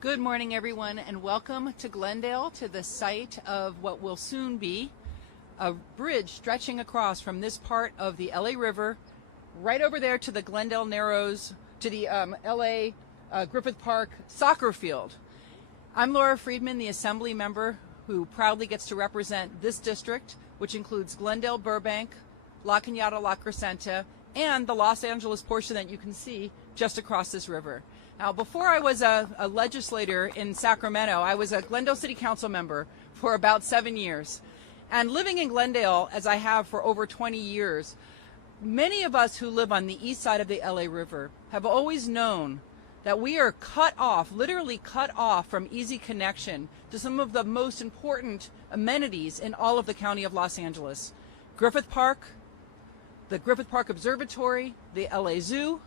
Good morning, everyone, and welcome to Glendale, to the site of what will soon be a bridge stretching across from this part of the LA River right over there to the Glendale Narrows, to the LA Griffith Park soccer field. I'm Laura Friedman, the Assembly member who proudly gets to represent this district, which includes Glendale, Burbank, La Cañada, La Crescenta, and the Los Angeles portion that you can see just across this river. Now, before I was a legislator in Sacramento, I was a Glendale City Council member for about 7 years. And living in Glendale, as I have for over 20 years, many of us who live on the east side of the LA River have always known that we are cut off, literally cut off from easy connection to some of the most important amenities in all of the county of Los Angeles. Griffith Park, the Griffith Park Observatory, the LA Zoo,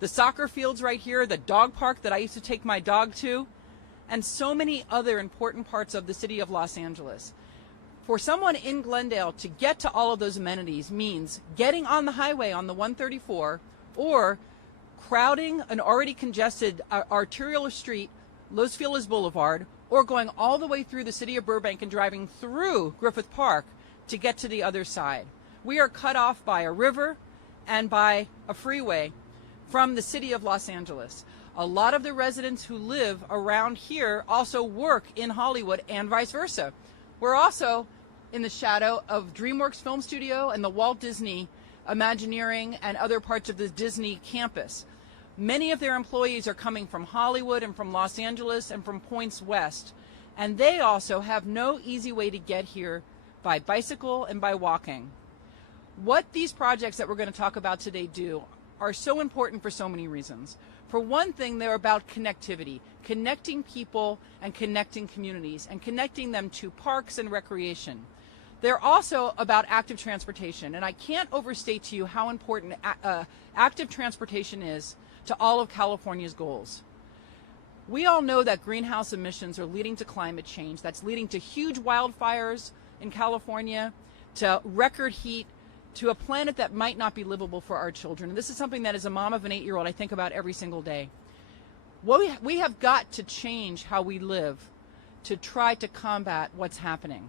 the soccer fields right here, the dog park that I used to take my dog to, and so many other important parts of the city of Los Angeles. For someone in Glendale to get to all of those amenities means getting on the highway on the 134 or crowding an already congested arterial street, Los Feliz Boulevard, or going all the way through the city of Burbank and driving through Griffith Park to get to the other side. We are cut off by a river and by a freeway from the city of Los Angeles. A lot of the residents who live around here also work in Hollywood and vice versa. We're also in the shadow of DreamWorks Film Studio and the Walt Disney Imagineering and other parts of the Disney campus. Many of their employees are coming from Hollywood and from Los Angeles and from points west, and they also have no easy way to get here by bicycle and by walking. What these projects that we're going to talk about today do are so important for so many reasons. For one thing, they're about connectivity, connecting people and connecting communities and connecting them to parks and recreation. They're also about active transportation, and I can't overstate to you how important active transportation is to all of California's goals. We all know that greenhouse emissions are leading to climate change. That's leading to huge wildfires in California, to record heat, to a planet that might not be livable for our children. And this is something that as a mom of an 8-year-old I think about every single day. We have got to change how we live to try to combat what's happening.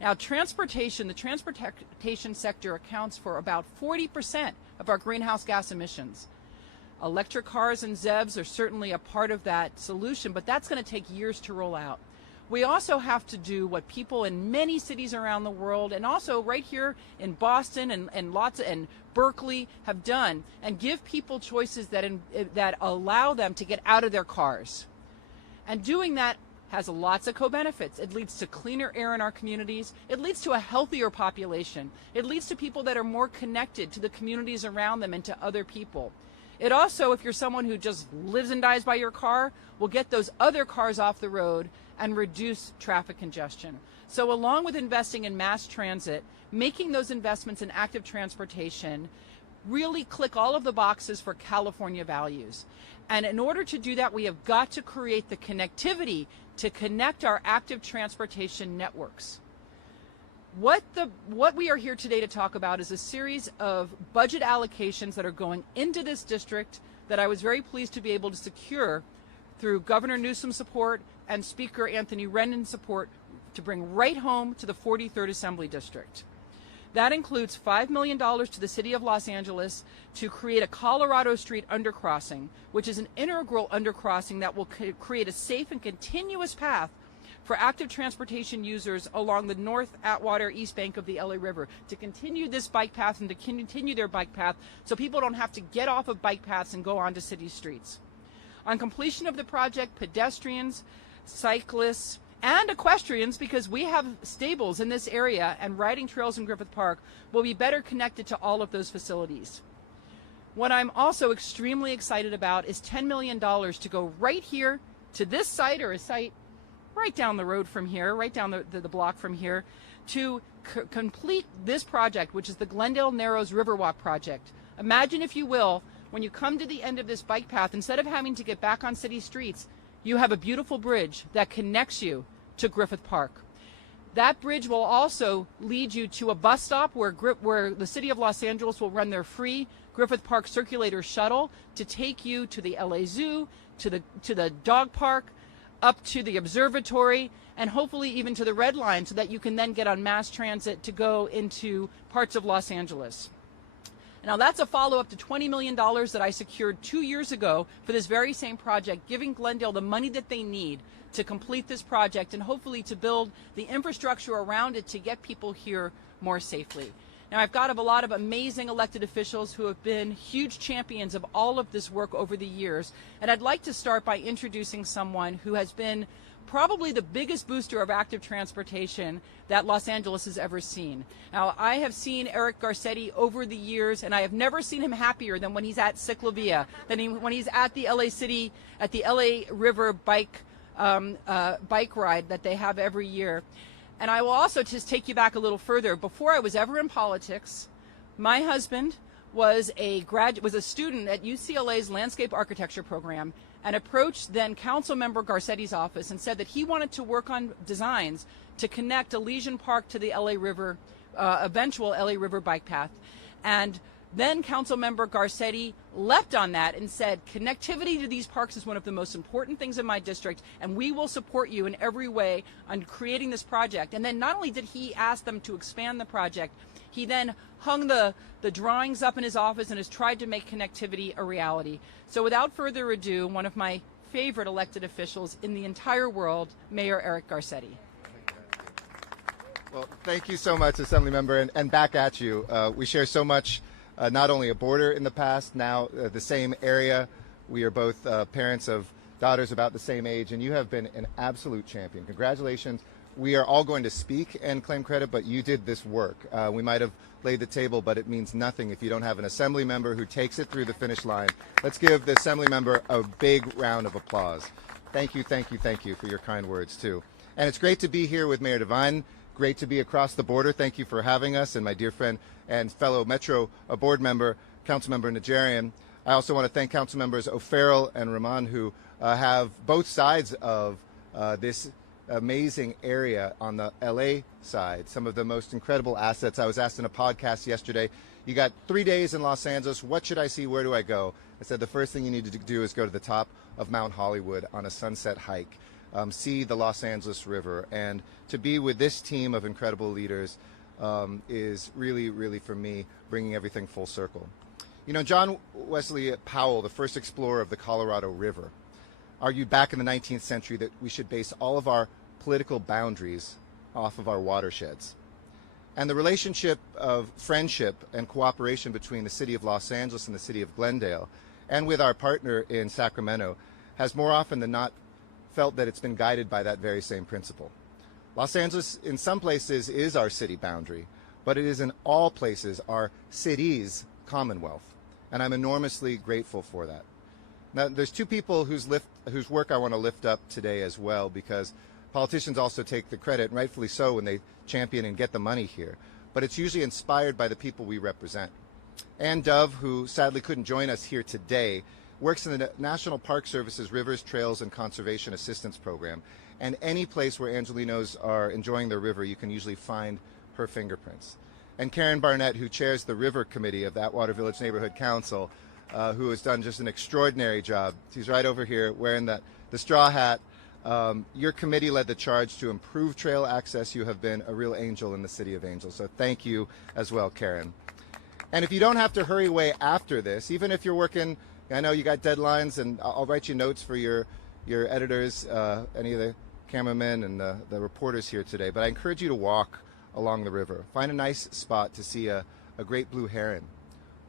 Now, the transportation sector accounts for about 40% of our greenhouse gas emissions. Electric cars and ZEVs are certainly a part of that solution, but that's going to take years to roll out. We also have to do what people in many cities around the world, and also right here in Boston and Berkeley have done, and give people choices that allow them to get out of their cars. And doing that has lots of co-benefits. It leads to cleaner air in our communities. It leads to a healthier population. It leads to people that are more connected to the communities around them and to other people. It also, if you're someone who just lives and dies by your car, will get those other cars off the road and reduce traffic congestion. So along with investing in mass transit, making those investments in active transportation really click all of the boxes for California values. And in order to do that, we have got to create the connectivity to connect our active transportation networks. What we are here today to talk about is a series of budget allocations that are going into this district that I was very pleased to be able to secure through Governor Newsom's support and Speaker Anthony Renan's support to bring right home to the 43rd Assembly District. That includes $5 million to the City of Los Angeles to create a Colorado Street undercrossing, which is an integral undercrossing that will create a safe and continuous path for active transportation users along the North Atwater East Bank of the LA River to continue this bike path and to continue their bike path so people don't have to get off of bike paths and go onto city streets. On completion of the project, pedestrians, cyclists, and equestrians, because we have stables in this area and riding trails in Griffith Park, will be better connected to all of those facilities. What I'm also extremely excited about is $10 million to go right here to this site, or a site right down the road from here, right down the block from here, to complete this project, which is the Glendale Narrows Riverwalk project. Imagine, if you will, when you come to the end of this bike path, instead of having to get back on city streets, you have a beautiful bridge that connects you to Griffith Park. That bridge will also lead you to a bus stop where the City of Los Angeles will run their free Griffith Park Circulator shuttle to take you to the LA Zoo, to the dog park, up to the observatory, and hopefully even to the Red Line, so that you can then get on mass transit to go into parts of Los Angeles. Now that's a follow-up to $20 million that I secured 2 years ago for this very same project, giving Glendale the money that they need to complete this project and hopefully to build the infrastructure around it to get people here more safely. Now I've got a lot of amazing elected officials who have been huge champions of all of this work over the years, and I'd like to start by introducing someone who has been probably the biggest booster of active transportation that Los Angeles has ever seen. Now, I have seen Eric Garcetti over the years, and I have never seen him happier than when he's at Ciclovia, when he's at the LA River bike ride that they have every year. And I will also just take you back a little further. Before I was ever in politics, my husband was a student at UCLA's landscape architecture program, and approached then Councilmember Garcetti's office and said that he wanted to work on designs to connect Elysian Park to the LA River, eventual LA River bike path. And then Councilmember Garcetti leapt on that and said, connectivity to these parks is one of the most important things in my district, and we will support you in every way on creating this project. And then not only did he ask them to expand the project, he then hung the drawings up in his office and has tried to make connectivity a reality. So without further ado, one of my favorite elected officials in the entire world, Mayor Eric Garcetti. Well, thank you so much, Assemblymember, and back at you. We share so much, not only a border in the past, now the same area. We are both parents of daughters about the same age, and you have been an absolute champion. Congratulations. We are all going to speak and claim credit, but you did this work. We might have laid the table, but it means nothing if you don't have an Assembly member who takes it through the finish line. Let's give the Assembly member a big round of applause. Thank you, thank you, thank you for your kind words, too. And it's great to be here with Mayor Devine. Great to be across the border. Thank you for having us, and my dear friend and fellow Metro board member, Councilmember Najarian. I also want to thank Councilmembers O'Farrell and Raman, who have both sides of this amazing area on the LA side, some of the most incredible assets. I was asked in a podcast yesterday, you got 3 days in Los Angeles, what should I see, where do I go? I said the first thing you need to do is go to the top of Mount Hollywood on a sunset hike, see the Los Angeles River, and to be with this team of incredible leaders is really, really, for me, bringing everything full circle. You know, John Wesley Powell, the first explorer of the Colorado River, argued back in the 19th century that we should base all of our political boundaries off of our watersheds. And the relationship of friendship and cooperation between the city of Los Angeles and the city of Glendale, and with our partner in Sacramento, has more often than not felt that it's been guided by that very same principle. Los Angeles, in some places, is our city boundary, but it is in all places our city's commonwealth. And I'm enormously grateful for that. Now, there's two people whose work I want to lift up today as well, because politicians also take the credit, and rightfully so, when they champion and get the money here. But it's usually inspired by the people we represent. Ann Dove, who sadly couldn't join us here today, works in the National Park Service's Rivers, Trails, and Conservation Assistance Program. And any place where Angelinos are enjoying their river, you can usually find her fingerprints. And Karen Barnett, who chairs the River Committee of the Atwater Village Neighborhood Council, who has done just an extraordinary job. She's right over here wearing the straw hat. Your committee led the charge to improve trail access. You have been a real angel in the City of Angels. So thank you as well, Karen. And if you don't have to hurry away after this, even if you're working, I know you got deadlines, and I'll write you notes for your editors, any of the cameramen and the reporters here today, but I encourage you to walk along the river. Find a nice spot to see a great blue heron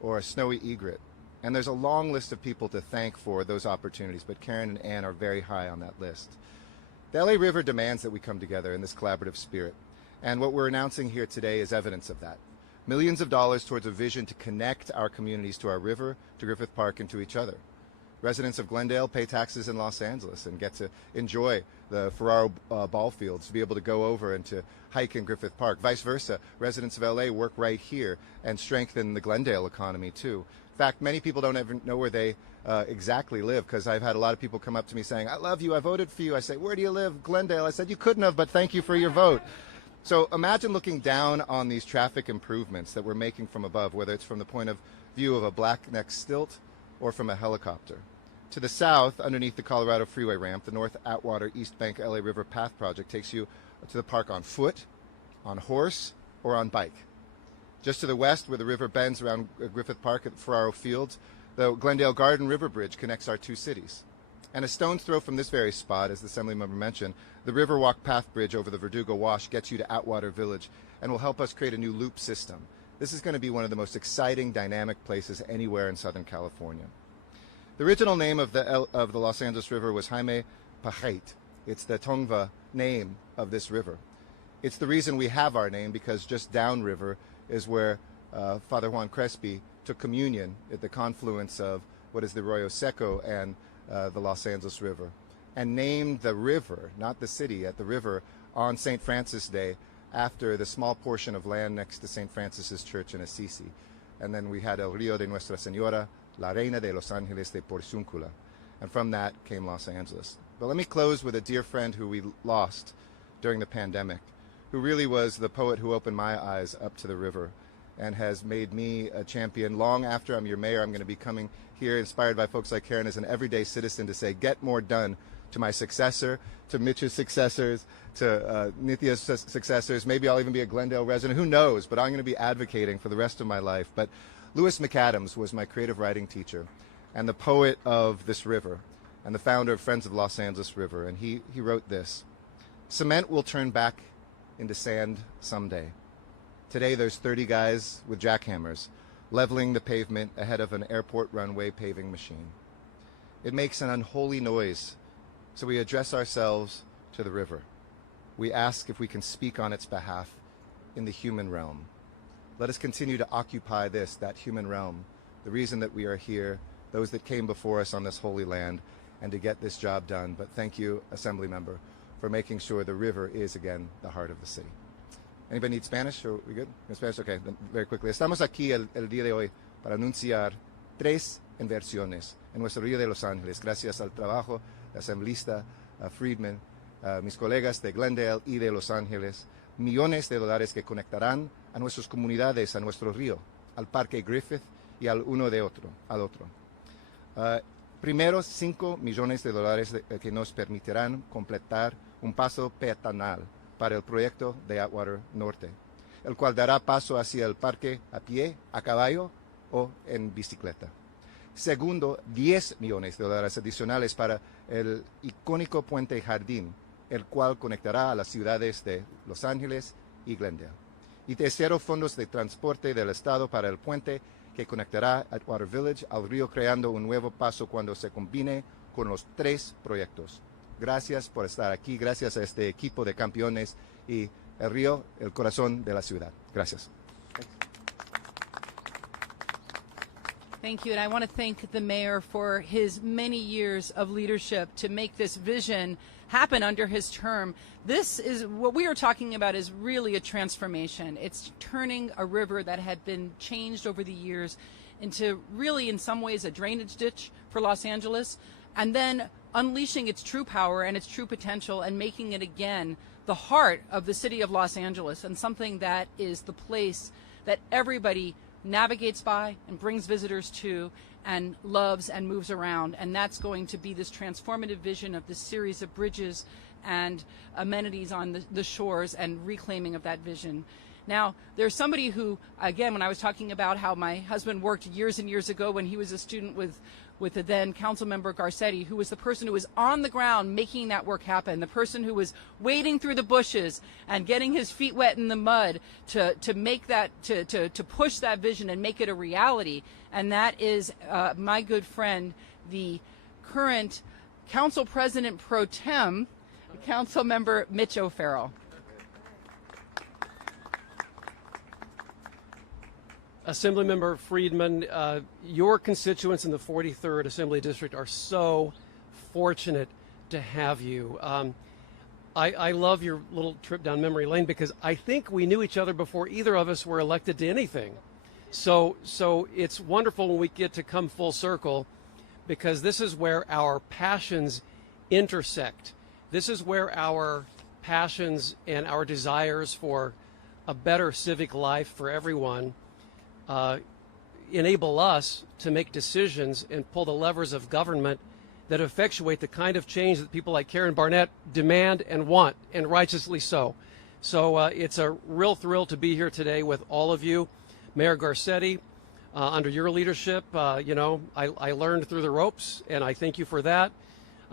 or a snowy egret. And there's a long list of people to thank for those opportunities, but Karen and Ann are very high on that list. The LA River demands that we come together in this collaborative spirit, and what we're announcing here today is evidence of that. Millions of dollars towards a vision to connect our communities to our river, to Griffith Park, and to each other. Residents of Glendale pay taxes in Los Angeles and get to enjoy the Ferraro ball fields, to be able to go over and to hike in Griffith Park. Vice versa, residents of LA work right here and strengthen the Glendale economy too. In fact, many people don't even know where they exactly live, because I've had a lot of people come up to me saying, I love you, I voted for you. I say, where do you live? Glendale. I said, you couldn't have, but thank you for your vote. So imagine looking down on these traffic improvements that we're making from above, whether it's from the point of view of a black neck stilt or from a helicopter. To the south, underneath the Colorado Freeway ramp, the North Atwater East Bank LA River Path project takes you to the park on foot, on horse, or on bike. Just to the west, where the river bends around Griffith Park at Ferraro Fields, the Glendale Garden River Bridge connects our two cities. And a stone's throw from this very spot, as the Assemblymember mentioned, the Riverwalk Path Bridge over the Verdugo Wash gets you to Atwater Village and will help us create a new loop system. This is going to be one of the most exciting, dynamic places anywhere in Southern California. The original name of the Los Angeles River was Jaime Pajait. It's the Tongva name of this river. It's the reason we have our name, because just downriver is where Father Juan Crespi took communion at the confluence of what is the Arroyo Seco and the Los Angeles River, and named the river, not the city, at the river on St. Francis Day after the small portion of land next to St. Francis's Church in Assisi. And then we had El Río de Nuestra Señora, La Reina de Los Angeles de Porciúncula. And from that came Los Angeles. But let me close with a dear friend who we lost during the pandemic, who really was the poet who opened my eyes up to the river and has made me a champion. Long after I'm your mayor, I'm going to be coming here inspired by folks like Karen as an everyday citizen to say, get more done, to my successor, to Mitch's successors, to Nithya's successors. Maybe I'll even be a Glendale resident. Who knows? But I'm going to be advocating for the rest of my life. But Lewis McAdams was my creative writing teacher and the poet of this river and the founder of Friends of Los Angeles River. And he wrote this: cement will turn back into sand someday. Today there's 30 guys with jackhammers leveling the pavement ahead of an airport runway paving machine. It makes an unholy noise, so we address ourselves to the river. We ask if we can speak on its behalf in the human realm. Let us continue to occupy that human realm, the reason that we are here, those that came before us on this holy land, and to get this job done. But thank you, Assemblymember, for making sure the river is again the heart of the city. Anybody need Spanish? Are we good? In Spanish? Okay, then very quickly. Estamos aquí el día de hoy para anunciar 3 inversiones en nuestro Río de Los Ángeles, gracias al trabajo de assemblista Friedman, mis colegas de Glendale y de Los Ángeles, millones de dólares que conectarán a nuestras comunidades, a nuestro río, al Parque Griffith y al al otro. Primero, 5 millones de dólares que nos permitirán completar un paso peatonal para el proyecto de Atwater Norte, el cual dará paso hacia el parque a pie, a caballo o en bicicleta. Segundo, 10 millones de dólares adicionales para el icónico puente Jardín, el cual conectará a las ciudades de Los Ángeles y Glendale. Y tercero, fondos de transporte del Estado para el puente que conectará Atwater Village al río, creando un nuevo paso cuando se combine con los 3 proyectos. Gracias por estar aquí, gracias a este equipo de campeones y el río, el corazón de la ciudad. Gracias. Thank you, and I want to thank the mayor for his many years of leadership to make this vision happen under his term. This is what we are talking about, is really a transformation. It's turning a river that had been changed over the years into really, in some ways, a drainage ditch for Los Angeles, and then unleashing its true power and its true potential and making it again the heart of the city of Los Angeles, and something that is the place that everybody navigates by and brings visitors to and loves and moves around. And that's going to be this transformative vision of this series of bridges and amenities on the shores and reclaiming of that vision. Now, there's somebody who, again, when I was talking about how my husband worked years and years ago when he was a student with the then Councilmember Garcetti, who was the person who was on the ground making that work happen, the person who was wading through the bushes and getting his feet wet in the mud to make that, to push that vision and make it a reality. And that is my good friend, the current Council President Pro Tem, Councilmember Mitch O'Farrell. Assemblymember Friedman, your constituents in the 43rd Assembly District are so fortunate to have you. I love your little trip down memory lane because I think we knew each other before either of us were elected to anything. So it's wonderful when we get to come full circle, because this is where our passions intersect. This is where our passions and our desires for a better civic life for everyone enable us to make decisions and pull the levers of government that effectuate the kind of change that people like Karen Barnett demand and want, and righteously so. So it's a real thrill to be here today with all of you. Mayor Garcetti, under your leadership, you know, I learned through the ropes, and I thank you for that.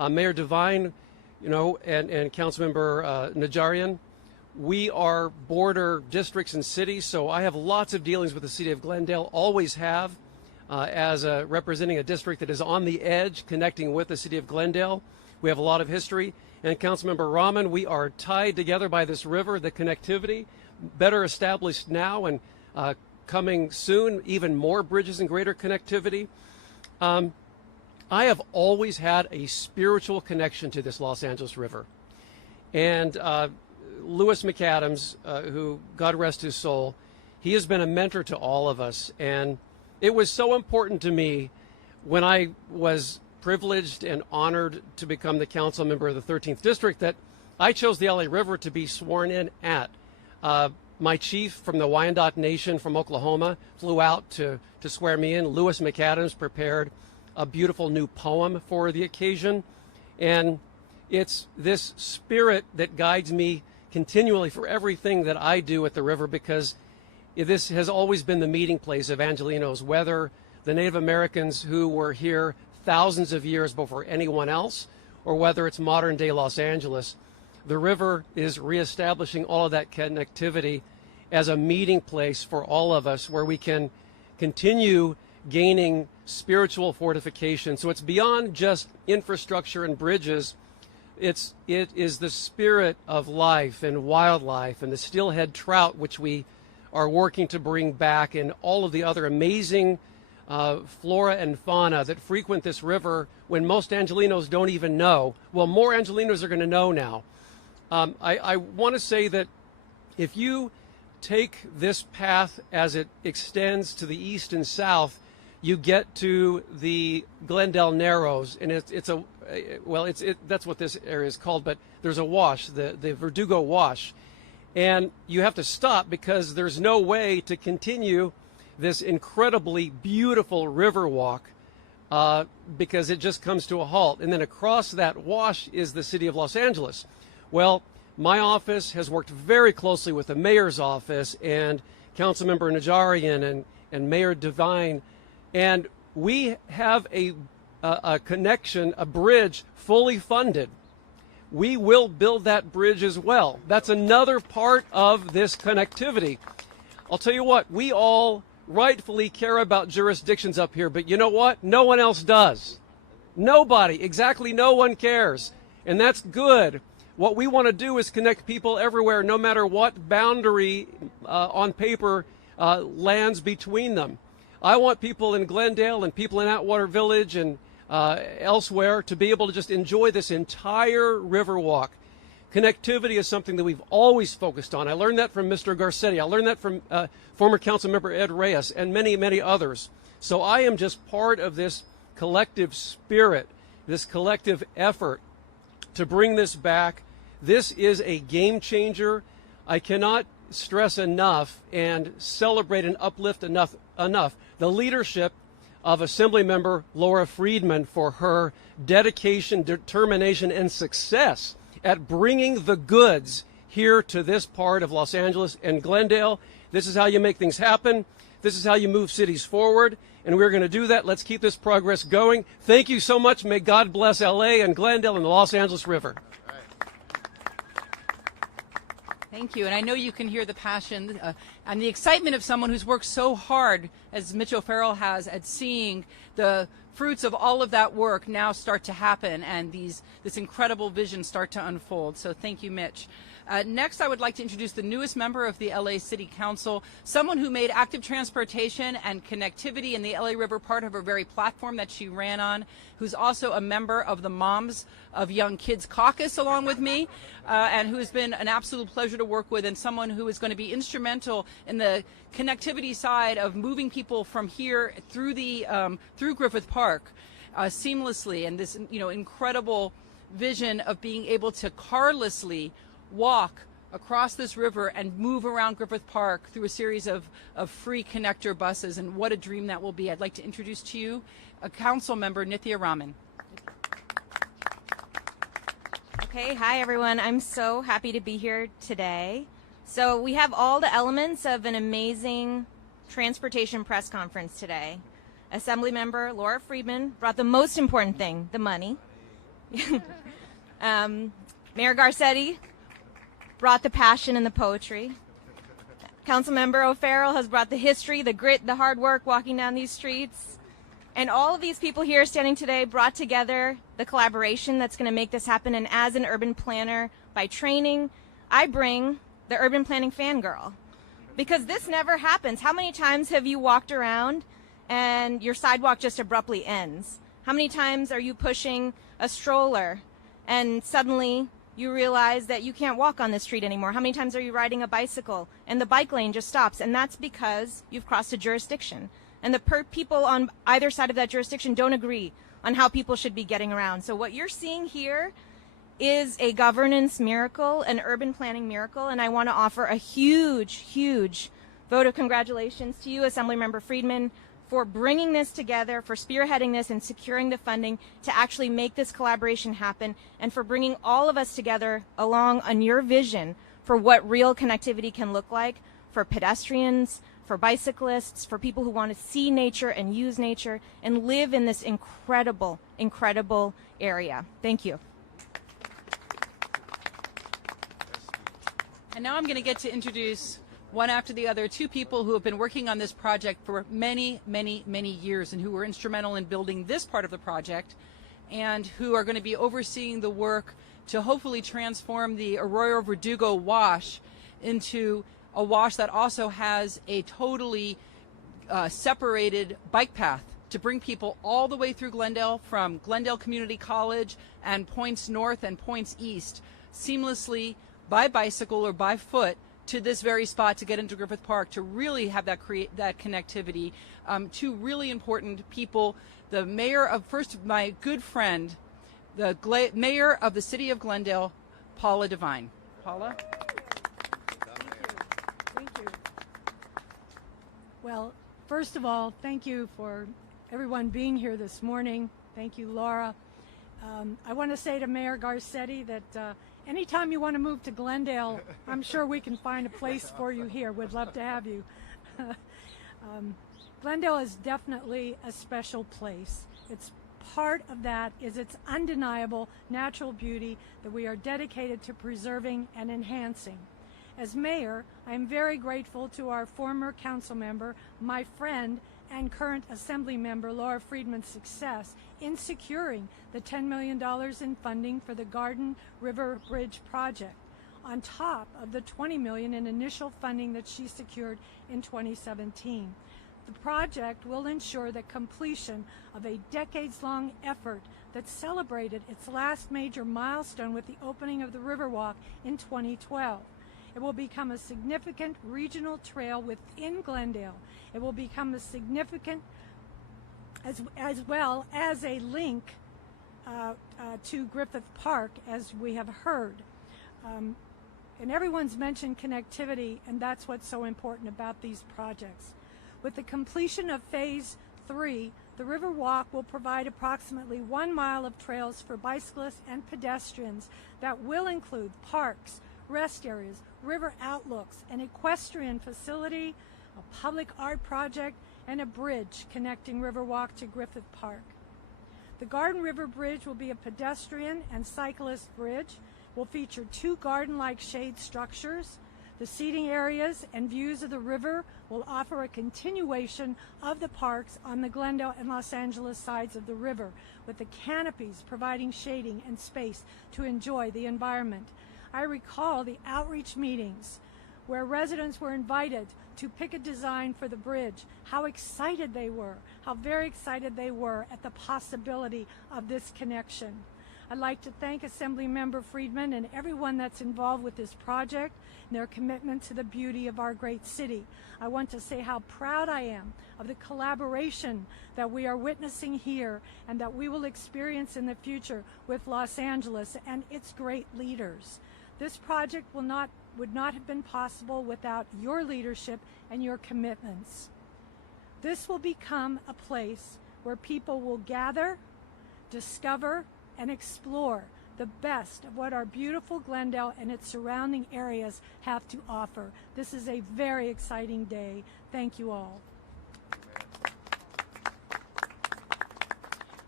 Mayor Devine, you know, and Councilmember Najarian, we are border districts and cities, so I have lots of dealings with the city of Glendale, always have, as representing a district that is on the edge, connecting with the city of Glendale. We have a lot of history. And Councilmember Raman, we are tied together by this river, the connectivity, better established now and coming soon, even more bridges and greater connectivity. I have always had a spiritual connection to this Los Angeles River. And Lewis McAdams, who, God rest his soul, he has been a mentor to all of us. And it was so important to me when I was privileged and honored to become the council member of the 13th District that I chose the LA River to be sworn in at. My chief from the Wyandot Nation from Oklahoma flew out to swear me in. Lewis McAdams prepared a beautiful new poem for the occasion. And it's this spirit that guides me continually for everything that I do at the river, because this has always been the meeting place of Angelenos, whether the Native Americans who were here thousands of years before anyone else, or whether it's modern day Los Angeles. The river is reestablishing all of that connectivity as a meeting place for all of us, where we can continue gaining spiritual fortification. So it's beyond just infrastructure and bridges. It is the spirit of life and wildlife and the steelhead trout, which we are working to bring back, and all of the other amazing flora and fauna that frequent this river when most Angelenos don't even know. Well, more Angelenos are going to know now. I want to say that if you take this path as it extends to the east and south, you get to the Glendale Narrows, and that's what this area is called, but there's a wash, the Verdugo Wash, and you have to stop because there's no way to continue this incredibly beautiful river walk because it just comes to a halt. And then across that wash is the city of Los Angeles. Well, my office has worked very closely with the mayor's office and Councilmember Najarian and Mayor Devine, and we have a connection, a bridge fully funded. We will build that bridge as well. That's another part of this connectivity. I'll tell you what, we all rightfully care about jurisdictions up here, but you know what? No one else does. Nobody, exactly no one cares. And that's good. What we want to do is connect people everywhere, no matter what boundary on paper lands between them. I want people in Glendale and people in Atwater Village and elsewhere to be able to just enjoy this entire Riverwalk. Connectivity is something that we've always focused on. I learned that from Mr. Garcetti. I learned that from former Councilmember Ed Reyes and many, many others. So I am just part of this collective spirit, this collective effort to bring this back. This is a game changer. I cannot stress enough and celebrate and uplift enough the leadership of Assemblymember Laura Friedman for her dedication, determination, and success at bringing the goods here to this part of Los Angeles and Glendale. This is how you make things happen. This is how you move cities forward, and we're going to do that. Let's keep this progress going. Thank you so much. May God bless LA and Glendale and the Los Angeles River. Thank you. And I know you can hear the passion and the excitement of someone who's worked so hard, as Mitch O'Farrell has, at seeing the fruits of all of that work now start to happen and this incredible vision start to unfold. So thank you, Mitch. Next, I would like to introduce the newest member of the LA City Council, someone who made active transportation and connectivity in the LA River part of her very platform that she ran on, who's also a member of the Moms of Young Kids Caucus along with me, and who has been an absolute pleasure to work with, and someone who is going to be instrumental in the connectivity side of moving people from here through through Griffith Park seamlessly, and this incredible vision of being able to carlessly walk across this river and move around Griffith Park through a series of free connector buses, and what a dream that will be. I'd like to introduce to you Councilmember Nithya Raman. Okay, hi everyone. I'm so happy to be here today. So we have all the elements of an amazing transportation press conference today. Assemblymember Laura Friedman brought the most important thing, the money. Mayor Garcetti brought the passion and the poetry. Councilmember O'Farrell has brought the history, the grit, the hard work walking down these streets. And all of these people here standing today brought together the collaboration that's going to make this happen. And as an urban planner by training, I bring the urban planning fangirl. Because this never happens. How many times have you walked around and your sidewalk just abruptly ends? How many times are you pushing a stroller and suddenly you realize that you can't walk on the street anymore? How many times are you riding a bicycle and the bike lane just stops? And that's because you've crossed a jurisdiction. And the people on either side of that jurisdiction don't agree on how people should be getting around. So what you're seeing here is a governance miracle, an urban planning miracle, and I want to offer a huge, huge vote of congratulations to you, Assemblymember Friedman, for bringing this together, for spearheading this and securing the funding to actually make this collaboration happen, and for bringing all of us together along on your vision for what real connectivity can look like for pedestrians, for bicyclists, for people who want to see nature and use nature and live in this incredible, incredible area. Thank you. And now I'm going to get to introduce one after the other two people who have been working on this project for many, many, many years and who were instrumental in building this part of the project and who are going to be overseeing the work to hopefully transform the Arroyo Verdugo wash into a wash that also has a totally separated bike path to bring people all the way through Glendale, from Glendale Community College and points north and points east, seamlessly by bicycle or by foot to this very spot to get into Griffith Park, to really have that that connectivity. Two really important people, the mayor of, first, my good friend, the mayor of the city of Glendale, Paula Devine. Paula? Thank you. Well, first of all, thank you for everyone being here this morning. Thank you, Laura. I want to say to Mayor Garcetti that anytime you want to move to Glendale, I'm sure we can find a place for you here. We'd love to have you. Glendale is definitely a special place. It's part of that is its undeniable natural beauty that we are dedicated to preserving and enhancing. As mayor, I am very grateful to our former council member, my friend, and current Assembly member Laura Friedman's success in securing the $10 million in funding for the Garden River Bridge project, on top of the $20 million in initial funding that she secured in 2017. The project will ensure the completion of a decades-long effort that celebrated its last major milestone with the opening of the Riverwalk in 2012. It will become a significant regional trail within Glendale. It will become a significant, as well as a link to Griffith Park, as we have heard. And everyone's mentioned connectivity, and that's what's so important about these projects. With the completion of Phase 3, the Riverwalk will provide approximately 1 mile of trails for bicyclists and pedestrians that will include parks, rest areas, river outlooks, an equestrian facility, a public art project, and a bridge connecting Riverwalk to Griffith Park. The Garden River Bridge will be a pedestrian and cyclist bridge, will feature 2 garden-like shade structures. The seating areas and views of the river will offer a continuation of the parks on the Glendale and Los Angeles sides of the river, with the canopies providing shading and space to enjoy the environment. I recall the outreach meetings where residents were invited to pick a design for the bridge, how excited they were, how very excited they were at the possibility of this connection. I'd like to thank Assemblymember Friedman and everyone that's involved with this project and their commitment to the beauty of our great city. I want to say how proud I am of the collaboration that we are witnessing here and that we will experience in the future with Los Angeles and its great leaders. This project would not have been possible without your leadership and your commitments. This will become a place where people will gather, discover, and explore the best of what our beautiful Glendale and its surrounding areas have to offer. This is a very exciting day. Thank you all.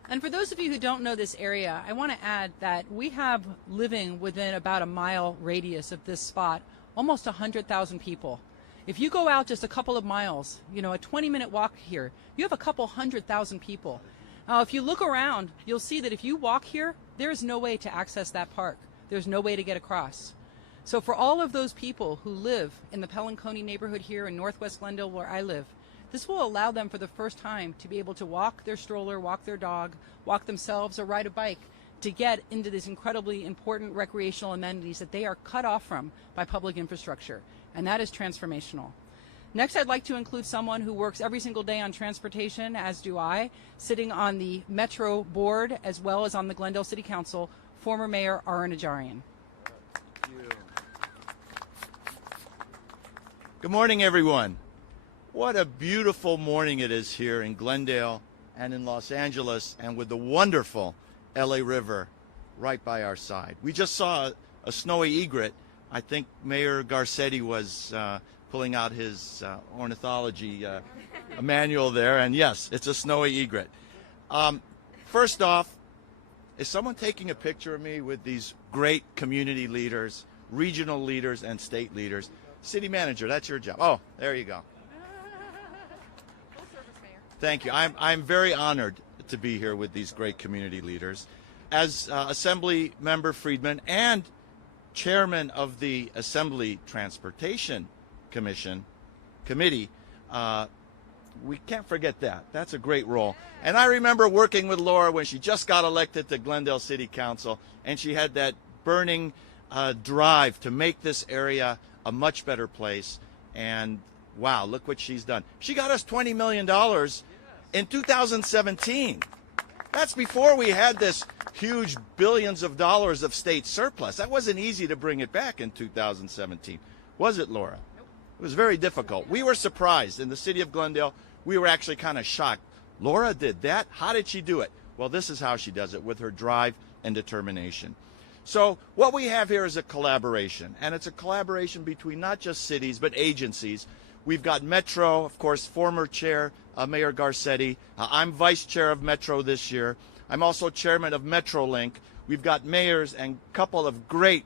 And for those of you who don't know this area, I want to add that we have living within about a mile radius of this spot almost 100,000 people. If you go out just a couple of miles, you know, a 20-minute walk here, you have a couple 100,000 people. Now, if you look around, you'll see that if you walk here, there is no way to access that park. There's no way to get across. So for all of those people who live in the Pelanconi neighborhood here in Northwest Glendale where I live, this will allow them for the first time to be able to walk their stroller, walk their dog, walk themselves, or ride a bike to get into these incredibly important recreational amenities that they are cut off from by public infrastructure. And that is transformational. Next, I'd like to include someone who works every single day on transportation, as do I, sitting on the Metro Board as well as on the Glendale City Council, former Mayor Ara Najarian. Good morning, everyone. What a beautiful morning it is here in Glendale and in Los Angeles, and with the wonderful LA River right by our side. We just saw a snowy egret. I think Mayor Garcetti was pulling out his ornithology manual there, and yes, it's a snowy egret. First off, is someone taking a picture of me with these great community leaders, regional leaders, and state leaders? City manager, that's your job. Oh, there you go. Thank you. I'm very honored to be here with these great community leaders. As Assemblymember Friedman and chairman of the Assembly Transportation Committee, we can't forget that. That's a great role. And I remember working with Laura when she just got elected to Glendale City Council, and she had that burning drive to make this area a much better place. And wow, look what she's done. She got us $20 million in 2017. That's before we had this huge billions of dollars of state surplus. That wasn't easy to bring it back in 2017. Was it, Laura? It was very difficult. We were surprised in the city of Glendale. We were actually kind of shocked. Laura did that? How did she do it? Well, this is how she does it, with her drive and determination. So what we have here is a collaboration, and it's a collaboration between not just cities but agencies. We've got Metro, of course, former chair Mayor Garcetti. I'm vice chair of Metro this year. I'm also chairman of MetroLink. We've got mayors and a couple of great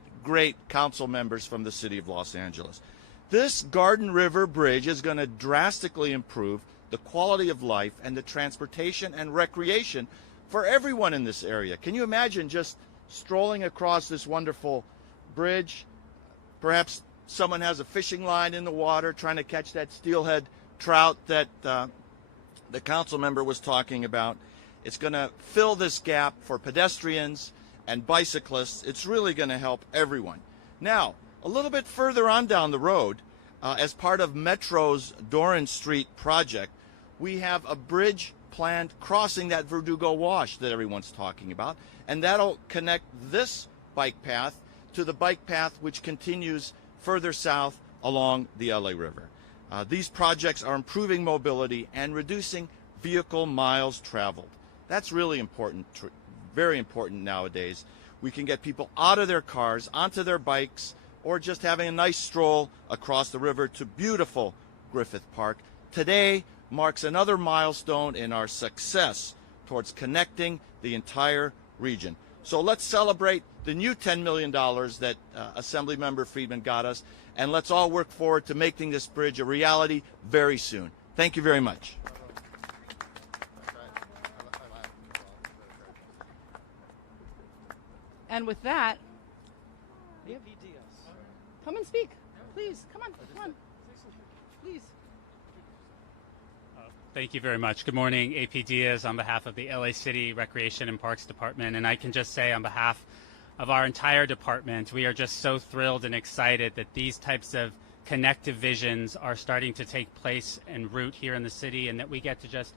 council members from the city of Los Angeles. This Garden River Bridge is going to drastically improve the quality of life and the transportation and recreation for everyone in this area. Can you imagine just strolling across this wonderful bridge? Perhaps someone has a fishing line in the water trying to catch that steelhead trout that the council member was talking about. It's going to fill this gap for pedestrians and bicyclists. It's really going to help everyone. Now, a little bit further on down the road, as part of Metro's Doran Street project, we have a bridge planned crossing that Verdugo Wash that everyone's talking about, and that'll connect this bike path to the bike path which continues further south along the LA River. These projects are improving mobility and reducing vehicle miles traveled. That's really important, very important nowadays. We can get people out of their cars, onto their bikes, or just having a nice stroll across the river to beautiful Griffith Park. Today marks another milestone in our success towards connecting the entire region. So let's celebrate the new $10 million that Assemblymember Friedman got us, and let's all work forward to making this bridge a reality very soon. Thank you very much. And with that, come and speak. Please, come on. Please. Thank you very much. Good morning, AP Diaz on behalf of the LA City Recreation and Parks Department. And I can just say on behalf of our entire department, we are just so thrilled and excited that these types of connective visions are starting to take place en route here in the city, and that we get to just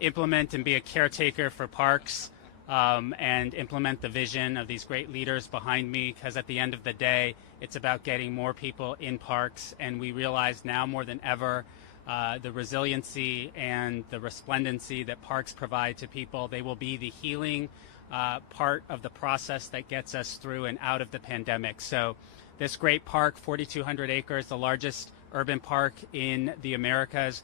implement and be a caretaker for parks and implement the vision of these great leaders behind me, because at the end of the day, it's about getting more people in parks. And we realize now more than ever the resiliency and the resplendency that parks provide to people. They will be the healing part of the process that gets us through and out of the pandemic. So this great park, 4,200 acres, the largest urban park in the Americas,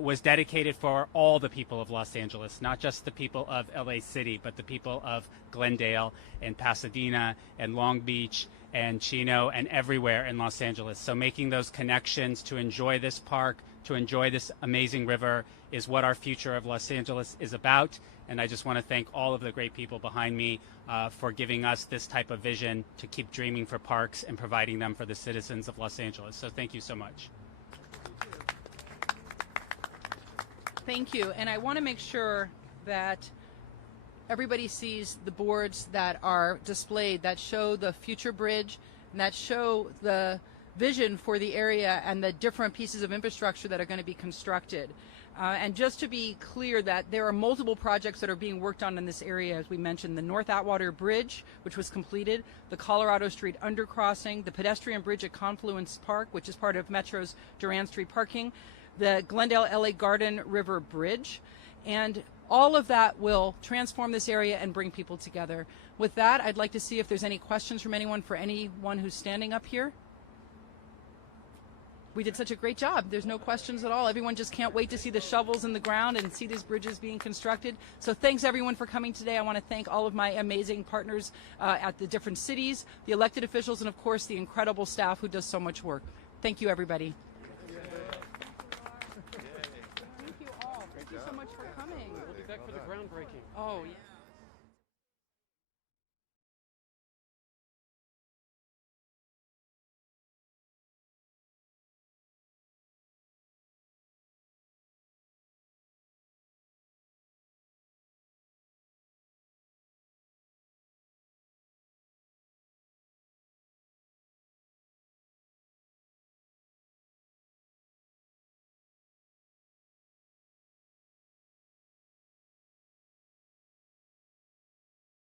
was dedicated for all the people of Los Angeles, not just the people of LA City, but the people of Glendale and Pasadena and Long Beach and Chino and everywhere in Los Angeles. So making those connections to enjoy this park, to enjoy this amazing river, is what our future of Los Angeles is about. And I just want to thank all of the great people behind me for giving us this type of vision to keep dreaming for parks and providing them for the citizens of Los Angeles. So thank you so much. Thank you. And I want to make sure that everybody sees the boards that are displayed that show the future bridge and that show the vision for the area and the different pieces of infrastructure that are going to be constructed. And just to be clear that there are multiple projects that are being worked on in this area, as we mentioned, the North Atwater Bridge, which was completed, the Colorado Street undercrossing, the pedestrian bridge at Confluence Park, which is part of Metro's Durand Street parking, the Glendale LA Garden River Bridge, and all of that will transform this area and bring people together. With that, I'd like to see if there's any questions from anyone for anyone who's standing up here. We did such a great job. There's no questions at all. Everyone just can't wait to see the shovels in the ground and see these bridges being constructed. So thanks everyone for coming today. I want to thank all of my amazing partners at the different cities, the elected officials, and of course the incredible staff who does so much work. Thank you, everybody. Thank you all. Thank you so much for coming. We'll be back for the groundbreaking. Oh, yeah.